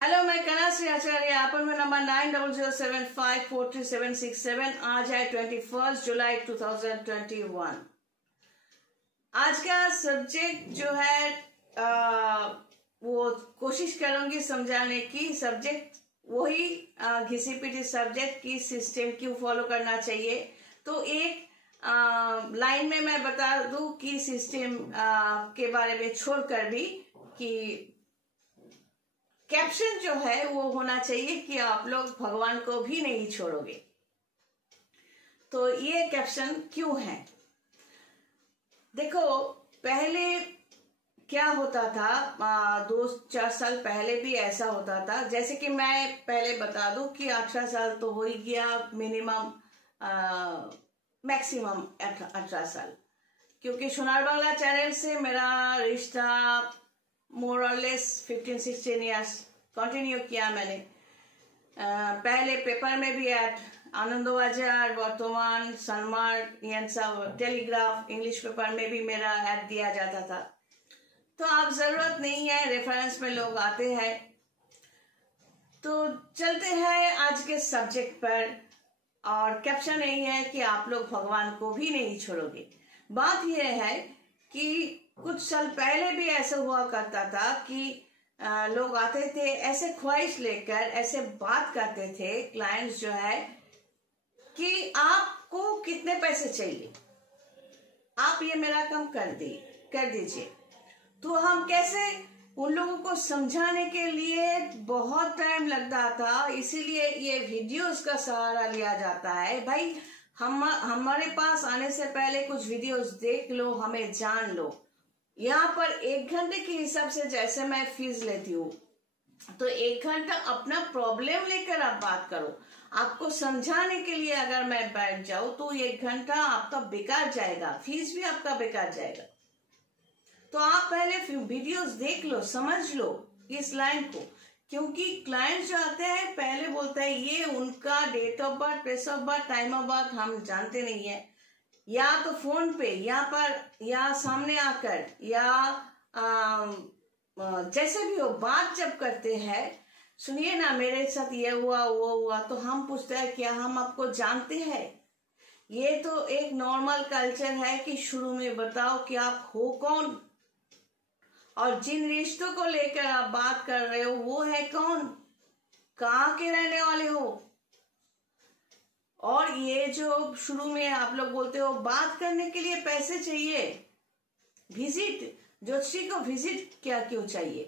Hello, मैं कना श्री आचार्य। अपन में नंबर 9007543767। आज है 21 जुलाई 2021। आज का सब्जेक्ट जो है वो कोशिश करूंगी समझाने की। सब्जेक्ट वही घिसी पिटी सब्जेक्ट की सिस्टम क्यों फॉलो करना चाहिए। तो एक लाइन में मैं बता दूं कि सिस्टम के बारे में छोड़कर भी कि कैप्शन जो है वो होना चाहिए कि आप लोग भगवान को भी नहीं छोड़ोगे। तो ये कैप्शन क्यों है? देखो, पहले क्या होता था, 2-4 साल पहले भी ऐसा होता था। जैसे कि मैं पहले बता दूं कि 18 साल तो हो ही गया, मिनिमम मैक्सिमम 18 साल, क्योंकि सोनार बांग्ला चैनल से मेरा रिश्ता मोर और लेस 15-16 ईयर्स कंटिन्यू किया मैंने। पहले पेपर में भी ऐड, आनंदबाजार, वर्तमान, सनमार्ग, ये सब, टेलीग्राफ, इंग्लिश पेपर में भी मेरा ऐड दिया जाता था। तो आप जरूरत नहीं है, रेफरेंस में लोग आते हैं। तो चलते हैं आज के सब्जेक्ट पर। और कैप्शन यही है कि आप लोग भगवान को भी नहीं छोड़ोगे। बात यह है कि कुछ साल पहले भी ऐसा हुआ करता था कि लोग आते थे, ऐसे ख्वाहिश लेकर ऐसे बात करते थे क्लाइंट्स जो है कि आपको कितने पैसे चाहिए, आप ये मेरा काम कर दीजिए। तो हम कैसे उन लोगों को समझाने के लिए बहुत टाइम लगता था। इसीलिए ये वीडियोस का सहारा लिया जाता है। भाई, हमारे पास आने से पहले कुछ वीडियोस देख लो, हमें जान लो। यहाँ पर 1 घंटे के हिसाब से जैसे मैं फीस लेती हूँ, तो 1 घंटा अपना प्रॉब्लम लेकर आप बात करो। आपको समझाने के लिए अगर मैं बैठ जाऊं तो 1 घंटा आपका बेकार जाएगा, फीस भी आपका बेकार जाएगा। तो आप पहले वीडियोस देख लो, समझ लो इस लाइन को। क्योंकि क्लाइंट जो आते हैं पहले बोलते हैं ये उनका date of birth, place of birth, time of birth हम जानते नहीं है, या तो फोन पे, यहाँ पर, या सामने आकर, या जैसे भी हो, बात जब करते हैं, सुनिए ना मेरे साथ ये हुआ वो हुआ, तो हम पूछते हैं क्या हम आपको जानते हैं? ये तो एक नॉर्मल कल्चर है कि शुरू में बताओ कि आप हो कौन, और जिन रिश्तों को लेकर आप बात कर रहे हो वो है कौन, कहाँ के रहने वाले हो। और ये जो शुरू में आप लोग बोलते हो बात करने के लिए पैसे चाहिए, विजिट, ज्योतिषी को विजिट क्या क्यों चाहिए।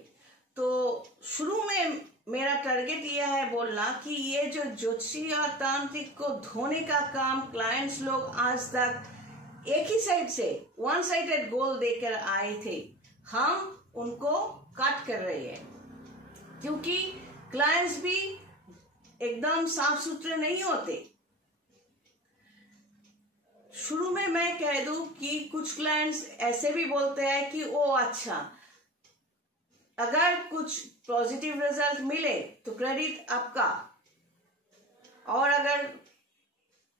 तो शुरू में मेरा टारगेट ये है बोलना कि ये जो ज्योतिषी और तांत्रिक को धोने का काम क्लाइंट्स लोग आज तक एक ही साइड से वन साइडेड गोल देकर आए थे, हम उनको काट कर रहे हैं। क्योंकि क्लाइंट्स भी एकदम साफ सुथरे नहीं होते। शुरू में मैं कह दूं कि कुछ क्लाइंट्स ऐसे भी बोलते हैं कि ओ अच्छा, अगर कुछ पॉजिटिव रिजल्ट मिले तो क्रेडिट आपका, और अगर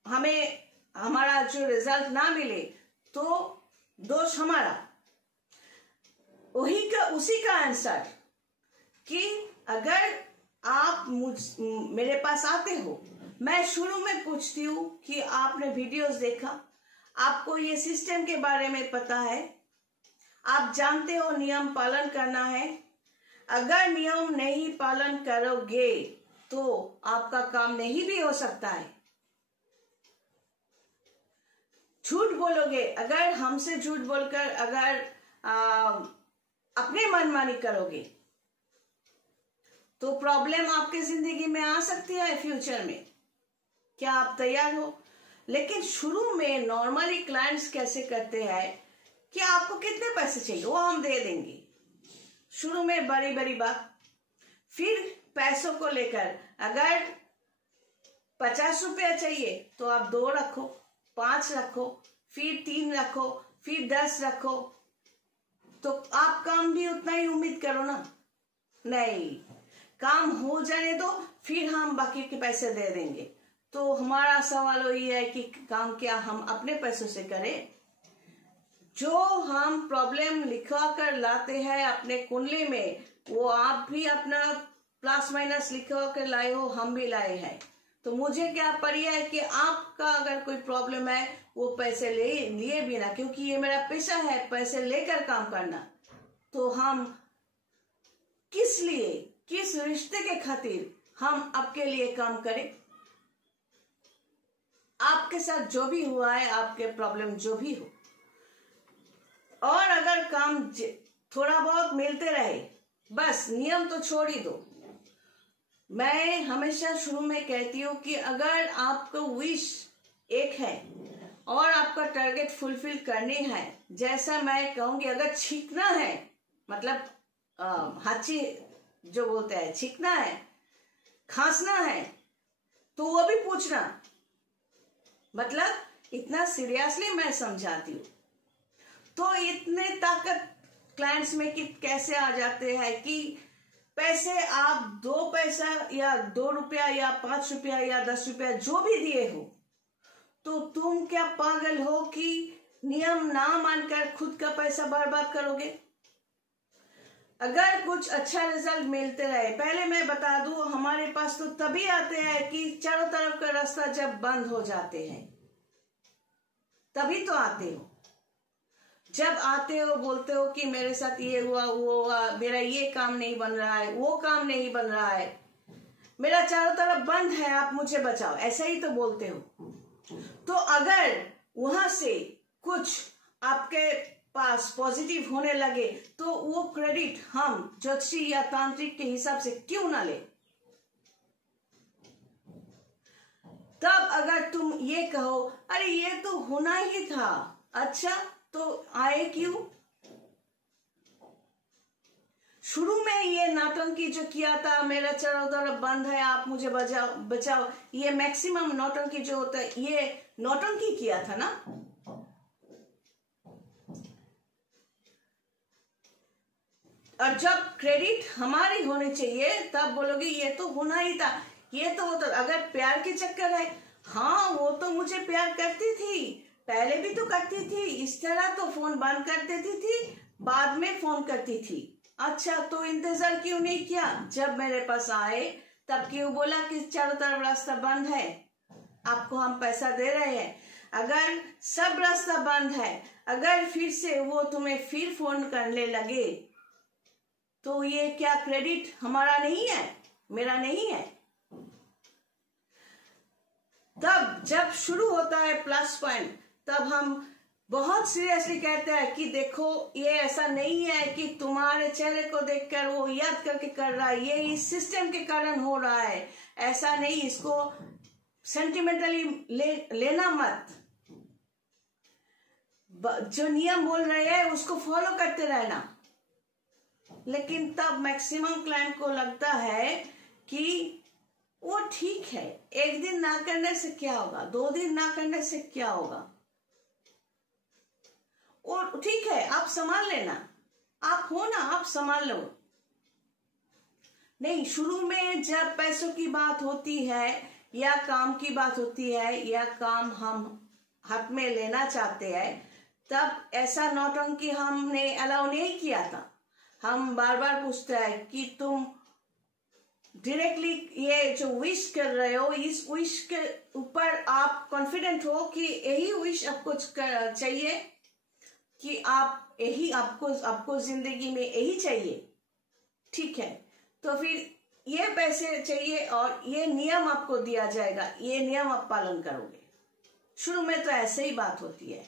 हमें हमारा जो रिजल्ट ना मिले तो दोष हमारा। उसी का आंसर कि अगर आप मेरे पास आते हो, मैं शुरू में पूछती हूँ कि आपने वीडियोस देखा, आपको ये सिस्टम के बारे में पता है, आप जानते हो नियम पालन करना है। अगर नियम नहीं पालन करोगे तो आपका काम नहीं भी हो सकता है। झूठ बोलोगे, अगर हमसे झूठ बोलकर अगर अपने मनमानी करोगे तो प्रॉब्लम आपके जिंदगी में आ सकती है फ्यूचर में। क्या आप तैयार हो? लेकिन शुरू में नॉर्मली क्लाइंट्स कैसे करते हैं कि आपको कितने पैसे चाहिए वो हम दे देंगे। शुरू में बड़ी बड़ी बात, फिर पैसों को लेकर अगर 50 रुपया चाहिए तो आप 2 रखो, 5 रखो, फिर 3 रखो, फिर 10 रखो, तो आप काम भी उतना ही उम्मीद करो ना। नहीं, काम हो जाने दो, फिर हम बाकी के पैसे दे देंगे। तो हमारा सवाल वही है कि काम क्या हम अपने पैसों से करें? जो हम प्रॉब्लम लिखवा कर लाते हैं अपने कुंडली में, वो आप भी अपना प्लस माइनस लिखो के लाए हो, हम भी लाए हैं। तो मुझे क्या पड़ी है कि आपका अगर कोई प्रॉब्लम है वो पैसे लिए बिना, क्योंकि ये मेरा पेशा है पैसे लेकर काम करना, तो हम किस लिए, किस रिश्ते के खातिर हम आपके लिए काम करें। आपके साथ जो भी हुआ है, आपके प्रॉब्लम जो भी हो, और अगर काम थोड़ा बहुत मिलते रहे, बस नियम तो छोड़ ही दो। मैं हमेशा शुरू में कहती हूँ कि अगर आपको विश एक है और आपका टारगेट फुलफिल करनी है, जैसा मैं कहूंगी, अगर छींकना है, मतलब हाची जो बोलते हैं, छींकना है, खांसना है, तो वो भी पूछना। मतलब इतना सीरियसली मैं समझाती हूँ। तो इतने ताकत क्लाइंट्स में कि कैसे आ जाते हैं कि पैसे आप 2 पैसा या 2 रुपया या 5 रुपया या 10 रुपया जो भी दिए हो, तो तुम क्या पागल हो कि नियम ना मानकर खुद का पैसा बर्बाद करोगे। अगर कुछ अच्छा रिजल्ट मिलते रहे, पहले मैं बता दूं, हमारे पास तो तभी आते हैं कि चारों तरफ का रास्ता जब बंद हो जाते हैं, तभी तो आते हो। जब आते हो बोलते हो कि मेरे साथ ये हुआ, वो हुआ, मेरा ये काम नहीं बन रहा है, वो काम नहीं बन रहा है, मेरा चारों तरफ बंद है, आप मुझे बचाओ, ऐसा ही तो बोलते हो। तो अगर वहां से कुछ आपके पास पॉजिटिव होने लगे, तो वो क्रेडिट हम ज्योतिषी या तांत्रिक के हिसाब से क्यों ना ले। तब अगर तुम ये कहो, अरे ये तो होना ही था, अच्छा तो आए क्यों। शुरू में ये नौटंकी जो किया था, मेरा चारों तरफ बंद है, आप मुझे बचाओ, ये मैक्सिमम नौटंकी जो होता है, ये नौटंकी किया था ना। और जब क्रेडिट हमारी होनी चाहिए, तब बोलोगे ये तो होना ही था, ये तो होता। अगर प्यार के चक्कर है, हाँ वो तो मुझे प्यार करती थी, पहले भी तो करती थी, इस तरह तो फोन बंद कर देती थी, बाद में फोन करती थी। अच्छा तो इंतजार क्यों नहीं किया, जब मेरे पास आए तब क्यों बोला कि चारों तरफ रास्ता बंद है, आपको हम पैसा दे रहे हैं। अगर सब रास्ता बंद है, अगर फिर से वो तुम्हें फिर फोन करने लगे, तो ये क्या क्रेडिट हमारा नहीं है, मेरा नहीं है। तब जब शुरू होता है प्लस पॉइंट, तब हम बहुत सीरियसली कहते हैं कि देखो ये ऐसा नहीं है कि तुम्हारे चेहरे को देखकर वो याद करके कर रहा है, ये इस सिस्टम के कारण हो रहा है, ऐसा नहीं, इसको सेंटिमेंटली लेना मत। जो नियम बोल रहे हैं उसको फॉलो करते रहना। लेकिन तब मैक्सिमम क्लाइंट को लगता है कि वो ठीक है, एक दिन ना करने से क्या होगा, 2 दिन ना करने से क्या होगा, और ठीक है आप संभाल लेना, आप हो ना, आप संभाल लो। नहीं, शुरू में जब पैसों की बात होती है या काम की बात होती है या काम हम हाथ में लेना चाहते हैं, तब ऐसा नौटंकी हमने अलाउ नहीं किया था। हम बार बार पूछते हैं कि तुम डायरेक्टली ये जो विश कर रहे हो, इस विश के ऊपर आप कॉन्फिडेंट हो कि यही विश आपको चाहिए, कि आप यही आपको जिंदगी में यही चाहिए, ठीक है, तो फिर ये पैसे चाहिए और ये नियम आपको दिया जाएगा, ये नियम आप पालन करोगे। शुरू में तो ऐसे ही बात होती है।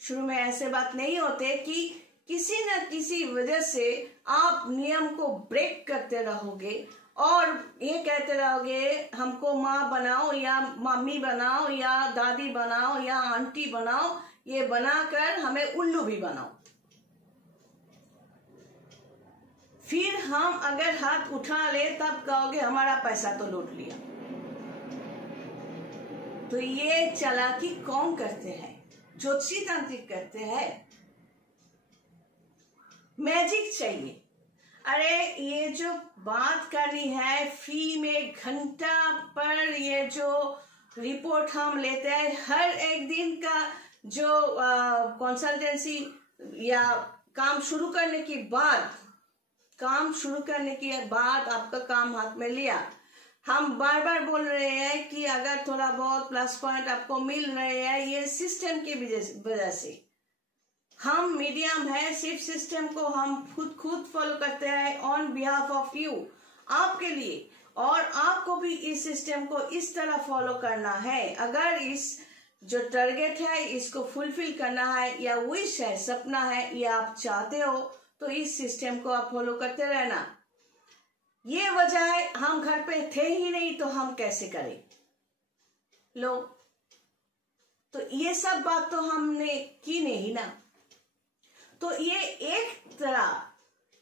शुरू में ऐसे बात नहीं होते कि किसी न किसी वजह से आप नियम को ब्रेक करते रहोगे और ये कहते रहोगे हमको माँ बनाओ या मम्मी बनाओ या दादी बनाओ या आंटी बनाओ, ये बनाकर हमें उल्लू भी बनाओ। फिर हम अगर हाथ उठा ले तब कहोगे हमारा पैसा तो लूट लिया। तो ये चालाकी कौन करते हैं? ज्योतिषी तांत्रिक करते हैं। मैजिक चाहिए। अरे ये जो बात करनी है फ्री में, घंटा पर ये जो रिपोर्ट हम लेते हैं, हर एक दिन का जो कंसल्टेंसी या काम शुरू करने के बाद काम शुरू करने के बाद आपका काम हाथ में लिया, हम बार बार बोल रहे हैं कि अगर थोड़ा बहुत प्लस पॉइंट आपको मिल रहे हैं, ये सिस्टम की वजह से। हम मीडियम है, सिर्फ सिस्टम को हम खुद फॉलो करते हैं ऑन बिहाफ ऑफ यू, आपके लिए। और आपको भी इस सिस्टम को इस तरह फॉलो करना है। अगर इस जो टारगेट है इसको फुलफिल करना है, या विश है, सपना है, या आप चाहते हो, तो इस सिस्टम को आप फॉलो करते रहना। ये वजह है, हम घर पे थे ही नहीं तो हम कैसे करें। लो, तो ये सब बात तो हमने की नहीं ना। तो ये एक तरह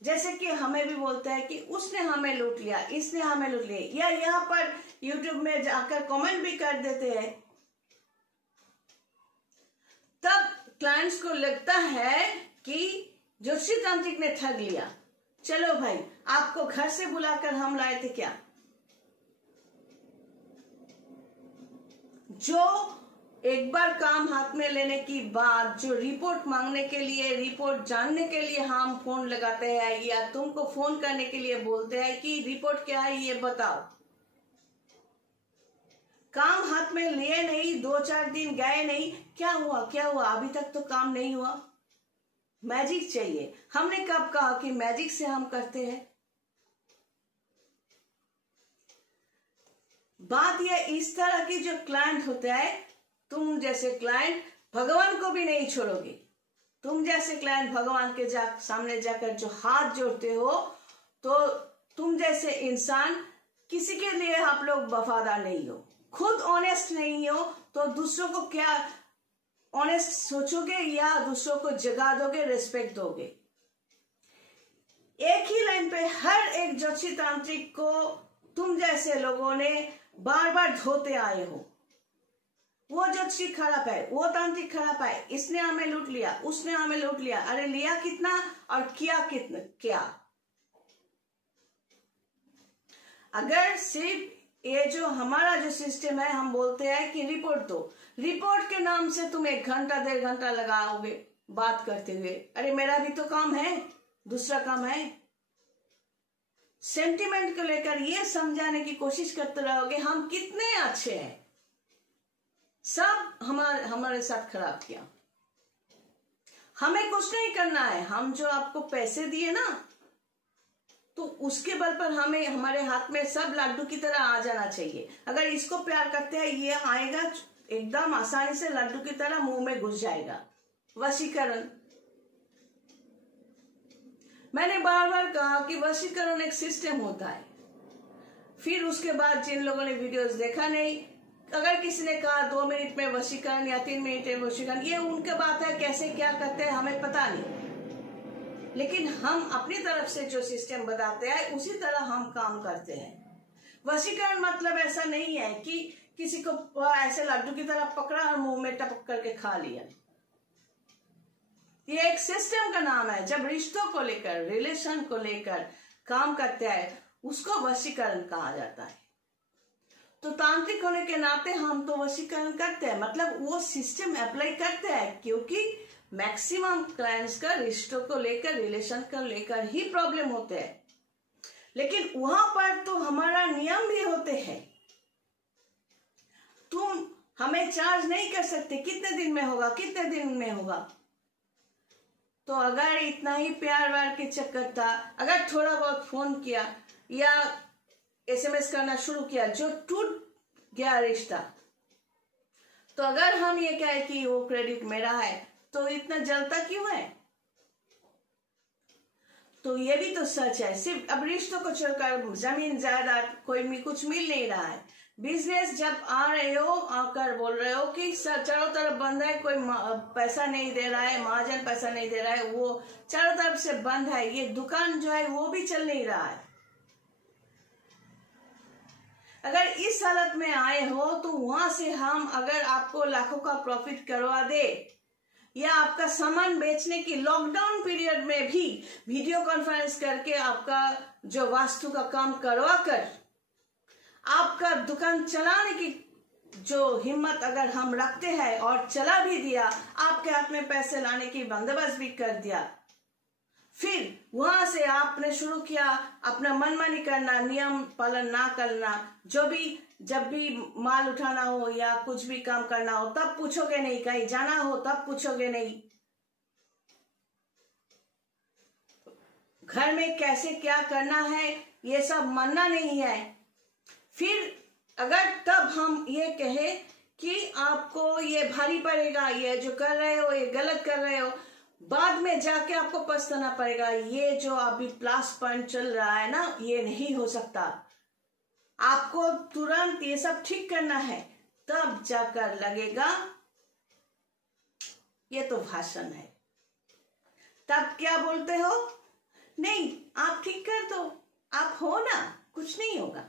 जैसे कि हमें भी बोलते हैं कि उसने हमें लूट लिया, इसने हमें लूट लिया, या यहाँ पर YouTube में जाकर कमेंट भी कर देते हैं। तब क्लाइंट्स को लगता है कि ज्योतिषी तांत्रिक ने ठग लिया। चलो भाई, आपको घर से बुलाकर हम लाए थे क्या? जो एक बार काम हाथ में लेने की बाद जो रिपोर्ट मांगने के लिए, रिपोर्ट जानने के लिए हम फोन लगाते हैं, या तुमको फोन करने के लिए बोलते हैं कि रिपोर्ट क्या है ये बताओ। काम हाथ में लिए नहीं, 2-4 दिन गए नहीं, क्या हुआ, अभी तक तो काम नहीं हुआ। मैजिक चाहिए। हमने कब कहा कि मैजिक से हम करते हैं? बात ये इस तरह की जो क्लाइंट होता है, तुम जैसे क्लाइंट भगवान को भी नहीं छोड़ोगे। तुम जैसे क्लाइंट भगवान के सामने जाकर जो हाथ जोड़ते हो, तो तुम जैसे इंसान किसी के लिए आप लोग वफादार नहीं हो, खुद ऑनेस्ट नहीं हो, तो दूसरों को क्या ऑनेस्ट सोचोगे, या दूसरों को जगा दोगे, रिस्पेक्ट दोगे। एक ही लाइन पे हर एक ज्योतिषी तांत्रिक को तुम जैसे लोगों ने बार बार धोते आए हो। वो ज्योतिषी खराब है, वो तांत्रिक खराब है, इसने हमें लूट लिया, उसने हमें लूट लिया। अरे लिया कितना और किया कितना क्या? अगर सिर्फ ये जो हमारा जो सिस्टम है, हम बोलते हैं कि रिपोर्ट दो, रिपोर्ट के नाम से तुम 1 घंटा 1.5 घंटा लगाओगे बात करते हुए। अरे मेरा भी तो काम है, दूसरा काम है। सेंटिमेंट को लेकर ये समझाने की कोशिश करते रहोगे हम कितने अच्छे हैं, सब हमारे साथ खराब किया। हमें कुछ नहीं करना है, हम जो आपको पैसे दिए ना, तो उसके बल पर हमें हमारे हाथ में सब लड्डू की तरह आ जाना चाहिए। अगर इसको प्यार करते हैं, ये आएगा एकदम आसानी से लड्डू की तरह मुंह में घुस जाएगा। वशीकरण, मैंने बार बार कहा कि वशीकरण एक सिस्टम होता है। फिर उसके बाद जिन लोगों ने वीडियोस देखा नहीं, अगर किसी ने कहा 2 मिनट में वशीकरण या 3 मिनट में वशीकरण, ये उनके बात है, कैसे क्या करते हैं हमें पता नहीं। लेकिन हम अपनी तरफ से जो सिस्टम बताते हैं उसी तरह हम काम करते हैं। वशीकरण मतलब ऐसा नहीं है कि किसी को ऐसे लड्डू की तरह पकड़ा और मुंह में टपक करके खा लिया। ये एक सिस्टम का नाम है। जब रिश्तों को लेकर, रिलेशन को लेकर काम करते हैं, उसको वशीकरण कहा जाता है। तो तांत्रिक होने के नाते हम तो वशीकरण करते हैं, मतलब वो सिस्टम अप्लाई करते हैं, क्योंकि मैक्सिमम क्लाइंट्स का रिश्तों को लेकर, रिलेशन को लेकर ही प्रॉब्लम होते हैं। लेकिन वहां पर तो हमारा नियम भी होते हैं। तुम हमें चार्ज नहीं कर सकते, कितने दिन में होगा, कितने दिन में होगा। तो अगर इतना ही प्यार व्यार के चक्कर था, अगर थोड़ा बहुत फोन किया या SMS करना शुरू किया, जो टूट गया रिश्ता, तो अगर हम ये कहें कि वो क्रेडिट मेरा है, तो इतना जलता क्यों है? तो ये भी तो सच है। सिर्फ अब रिश्तों को छोड़कर जमीन जायदाद कोई कुछ मिल नहीं रहा है। बिजनेस जब आ रहे हो, आकर बोल रहे हो कि चारों तरफ बंद है, कोई पैसा नहीं दे रहा है, महाजन पैसा नहीं दे रहा है, वो चारों तरफ से बंद है, ये दुकान जो है वो भी चल नहीं रहा है। अगर इस हालत में आए हो, तो वहां से हम अगर आपको लाखों का प्रॉफिट करवा दे, या आपका सामान बेचने की लॉकडाउन पीरियड में भी वीडियो कॉन्फ्रेंस करके आपका जो वास्तु का काम करवा कर आपका दुकान चलाने की जो हिम्मत अगर हम रखते हैं और चला भी दिया, आपके हाथ में पैसे लाने की बंदोबस्त भी कर दिया, फिर वहां से आपने शुरू किया अपना मनमानी करना, नियम पालन ना करना। जब भी माल उठाना हो या कुछ भी काम करना हो तब पूछोगे नहीं, कहीं जाना हो तब पूछोगे नहीं, घर में कैसे क्या करना है ये सब मानना नहीं है। फिर अगर तब हम ये कहे कि आपको ये भारी पड़ेगा, ये जो कर रहे हो ये गलत कर रहे हो, बाद में जाके आपको पछताना पड़ेगा। ये जो अभी प्लस पॉइंट चल रहा है ना, ये नहीं हो सकता। आपको तुरंत ये सब ठीक करना है, तब जाकर लगेगा ये तो भाषण है। तब क्या बोलते हो? नहीं, आप ठीक कर दो, आप हो ना, कुछ नहीं होगा।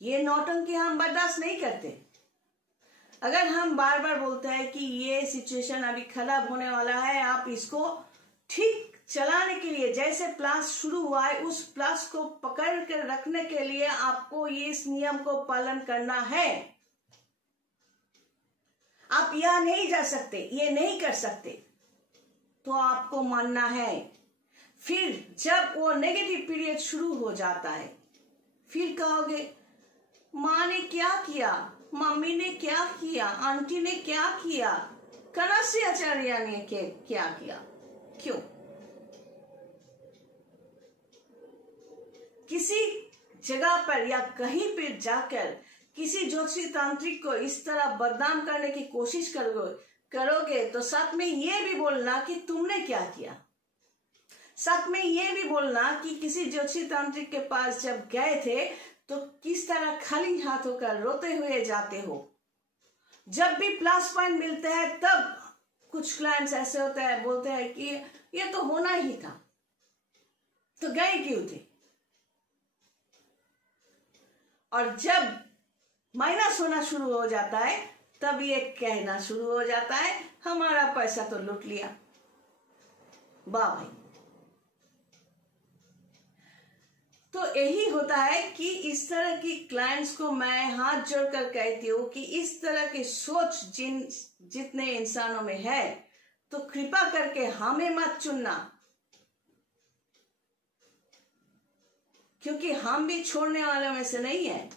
ये नौटंकी हम बर्दाश्त नहीं करते। अगर हम बार बार बोलते हैं कि ये सिचुएशन अभी खराब होने वाला है, आप इसको ठीक चलाने के लिए, जैसे प्लस शुरू हुआ है उस प्लस को पकड़ कर रखने के लिए आपको इस नियम को पालन करना है। आप यहाँ नहीं जा सकते, ये नहीं कर सकते, तो आपको मानना है। फिर जब वो नेगेटिव पीरियड शुरू हो जाता है, फिर कहोगे माँ ने क्या किया, मम्मी ने क्या किया, आंटी ने क्या किया, कनस्य आचार्य ने क्या किया। क्यों? किसी जगह पर या कहीं पर जाकर किसी ज्योतिषी तांत्रिक को इस तरह बदनाम करने की कोशिश करोगे तो साथ में ये भी बोलना कि तुमने क्या किया। साथ में ये भी बोलना कि किसी ज्योतिषी तांत्रिक के पास जब गए थे तो किस तरह खाली हाथ होकर रोते हुए जाते हो। जब भी प्लस पॉइंट मिलते हैं तब कुछ क्लाइंट्स ऐसे होते हैं, बोलते हैं कि ये तो होना ही था, तो गए क्यों थे। और जब माइनस होना शुरू हो जाता है तब ये कहना शुरू हो जाता है हमारा पैसा तो लूट लिया। वाह भाई। तो यही होता है कि इस तरह की क्लाइंट्स को मैं हाथ जोड़कर कहती हूँ कि इस तरह की सोच जितने इंसानों में है तो कृपा करके हमें मत चुनना, क्योंकि हम भी छोड़ने वालों में से नहीं है।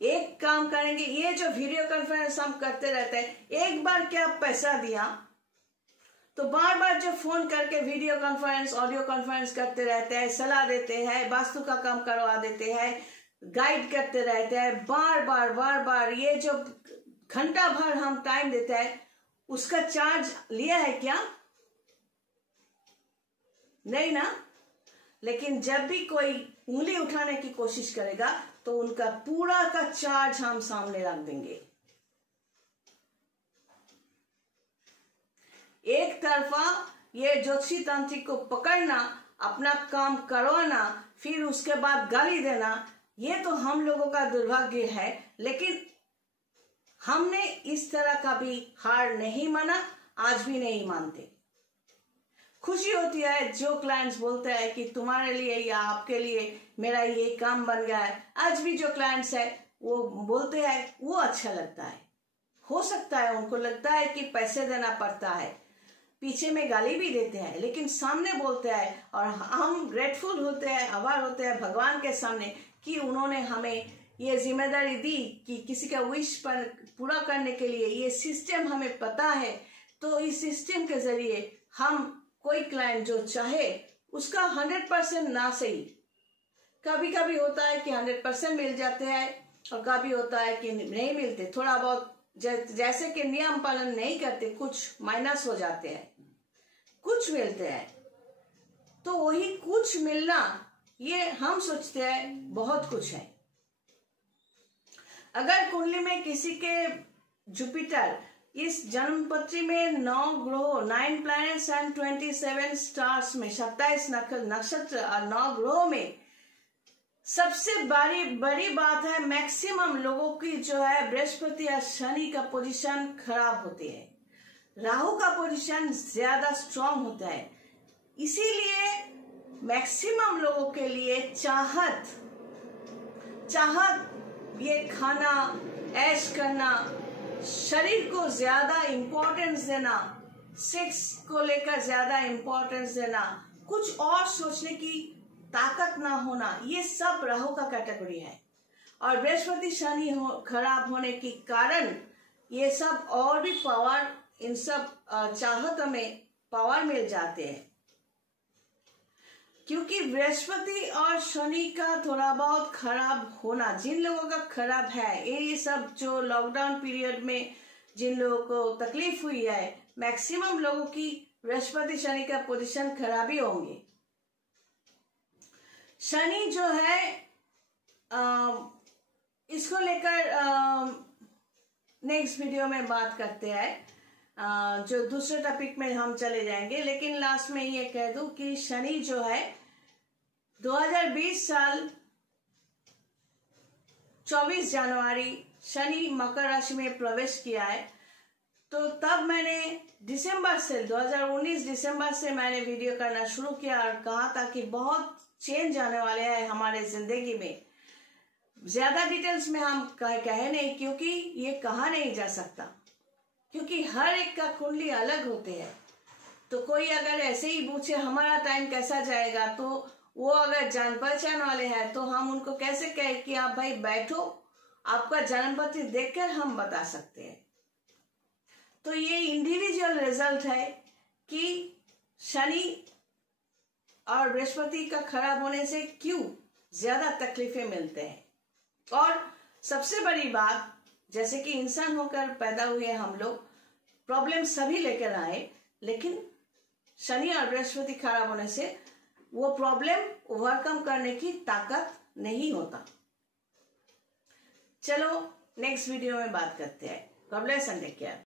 एक काम करेंगे, ये जो वीडियो कॉन्फ्रेंस हम करते रहते हैं, एक बार क्या पैसा दिया तो बार बार जो फोन करके वीडियो कॉन्फ्रेंस ऑडियो कॉन्फ्रेंस करते रहते हैं, सलाह देते हैं, वास्तु का काम करवा देते हैं, गाइड करते रहते हैं, बार बार ये जो घंटा भर हम टाइम देते हैं उसका चार्ज लिया है क्या? नहीं ना। लेकिन जब भी कोई उंगली उठाने की कोशिश करेगा तो उनका पूरा का चार्ज हम सामने रख देंगे। एक तरफा ये ज्योतिषी तांत्रिक को पकड़ना, अपना काम करवाना, फिर उसके बाद गाली देना, ये तो हम लोगों का दुर्भाग्य है। लेकिन हमने इस तरह का भी हार नहीं माना, आज भी नहीं मानते। खुशी होती है जो क्लाइंट्स बोलते हैं कि तुम्हारे लिए या आपके लिए मेरा ये काम बन गया है। आज भी जो क्लाइंट्स है वो बोलते हैं, वो अच्छा लगता है। हो सकता है उनको लगता है कि पैसे देना पड़ता है, पीछे में गाली भी देते हैं, लेकिन सामने बोलते हैं और हम ग्रेटफुल होते हैं, आभार होते हैं भगवान के सामने कि उन्होंने हमें ये जिम्मेदारी दी कि किसी का विश पर पूरा करने के लिए ये सिस्टम हमें पता है। तो इस सिस्टम के जरिए हम कोई क्लाइंट जो चाहे उसका 100% ना सही, कभी कभी होता है कि 100% मिल जाते हैं और कभी होता है कि नहीं मिलते, थोड़ा बहुत जैसे कि नियम पालन नहीं करते, कुछ माइनस हो जाते हैं, कुछ मिलते हैं। तो वही कुछ मिलना, ये हम सोचते हैं बहुत कुछ है। अगर कुंडली में किसी के जुपिटर इस जन्मपत्री में 9 ग्रह 9 प्लैनेट्स एंड 27 स्टार्स में 27 नक्षत्र और 9 ग्रहों में सबसे बड़ी बात है, मैक्सिमम लोगों की जो है बृहस्पति और शनि का पोजीशन खराब होते हैं, राहु का पोजीशन ज्यादा स्ट्रांग होता है। इसीलिए मैक्सिमम लोगों के लिए चाहत ये खाना, ऐश करना, शरीर को ज्यादा इंपॉर्टेंस देना, सेक्स को लेकर ज्यादा इम्पोर्टेंस देना, कुछ और सोचने की ताकत ना होना, ये सब राहु का कैटेगरी है। और बृहस्पति शनि खराब होने के कारण ये सब और भी पावर, इन सब चाहत में पावर मिल जाते हैं। क्योंकि बृहस्पति और शनि का थोड़ा बहुत खराब होना, जिन लोगों का खराब है, ये सब जो लॉकडाउन पीरियड में जिन लोगों को तकलीफ हुई है, मैक्सिमम लोगों की बृहस्पति शनि का पोजीशन खराब ही होंगे। शनि जो है इसको लेकर नेक्स्ट वीडियो में बात करते हैं, जो दूसरे टॉपिक में हम चले जाएंगे। लेकिन लास्ट में ये कह दूं कि शनि जो है 2020 साल 24 जनवरी शनि मकर राशि में प्रवेश किया है। तो तब मैंने दिसंबर से 2019 दिसंबर से मैंने वीडियो करना शुरू किया और कहा था कि बहुत चेंज आने वाले हैं हमारे जिंदगी में। ज्यादा डिटेल्स में हम कहे नहीं, क्योंकि ये कहा नहीं जा सकता, क्योंकि हर एक का कुंडली अलग होते हैं। तो कोई अगर ऐसे ही पूछे हमारा टाइम कैसा जाएगा, तो वो अगर जान पहचान वाले हैं तो हम उनको कैसे कहे कि आप भाई बैठो, आपका जन्मपत्री देखकर हम बता सकते हैं। तो ये इंडिविजुअल रिजल्ट है कि शनि और बृहस्पति का खराब होने से क्यों ज्यादा तकलीफें मिलते हैं। और सबसे बड़ी बात, जैसे कि इंसान होकर पैदा हुए हम लोग, प्रॉब्लम सभी लेकर आए, लेकिन शनि और बृहस्पति खराब होने से वो प्रॉब्लम ओवरकम करने की ताकत नहीं होता। चलो नेक्स्ट वीडियो में बात करते हैं। God bless and take care.